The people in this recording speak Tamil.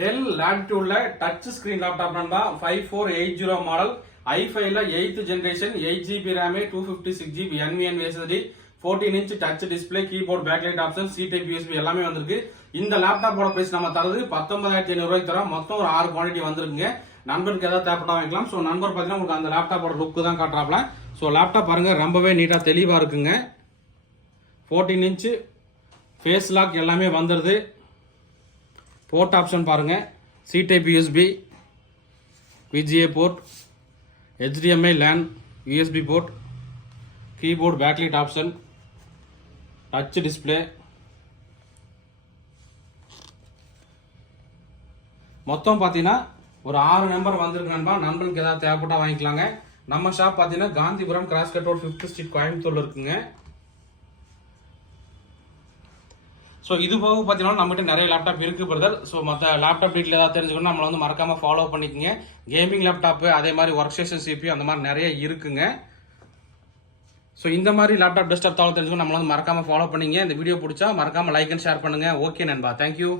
Dell Latitude touch screen laptop நண்பா 5480 மாடல் i5 ல 8th generation 8GB RAM 256GB NVMe SSD 14 inch touch display keyboard backlight option C type USB எல்லாமே வந்திருக்கு. இந்த லேப்டாப்போட பிரைஸ் நம்ம தரது 19500 ரூபாய்க்கு தரோம். மொத்தம் ஒரு 6 குவாண்டிட்டி வந்திருக்குங்க. நண்பருக்கு ஏதாவது தேவைப்பட்டா வாங்கிக்கலாம். சோ நண்பர் பாத்தீங்கன்னா உங்களுக்கு அந்த லேப்டாப்போட லுக் தான் காட்டுறாப்ல. சோ லேப்டாப் பாருங்க ரொம்பவே நீட்டா தெளிவா இருக்குங்க. 14 inch ஃபேஸ் லாக் எல்லாமே வந்துருது. போர்ட் ஆப்ஷன் பாருங்க, C type USB, VGA port, HDMI LAN, USB port, keyboard backlight option, touch display. மொத்தம் பார்த்தீங்கன்னா ஒரு 6 நம்பர் வந்திருக்கு நண்பா. நண்பர்களுக்கு ஏதாவது தேவைப்பட்டா வாங்கிக்கலாங்க. நம்ம ஷாப் பார்த்தீங்கன்னா Gandhipuram cross cut road 5th street கோயம்புத்தூர்ல இருக்குங்க. ஸோ இது போக பார்த்தீங்கன்னா நம்மகிட்ட நிறைய லேப்டாப் இருக்கு பிரதர். ஸோ மற்ற லேப்டாப் டீட்டெயில் ஏதாவது தெரிஞ்சுக்கணும் நம்மளை வந்து மறக்காம ஃபாலோ பண்ணிக்கோங்க. கேமிங் லேப்டாப்பு அதே மாதிரி ஒர்க் ஸ்டேஷன் CPU அந்த மாதிரி நிறைய இருக்குங்க. ஸோ இந்த மாதிரி லேப்டாப் டெஸ்க்டாப் தகவல் தெரிஞ்சுக்கணும் நம்மளை வந்து மறக்காம ஃபாலோ பண்ணிங்க. இந்த வீடியோ பிடிச்சா மறக்காம லைக் அண்ட் ஷேர் பண்ணுங்க. ஓகே நண்பா, தேங்க்யூ.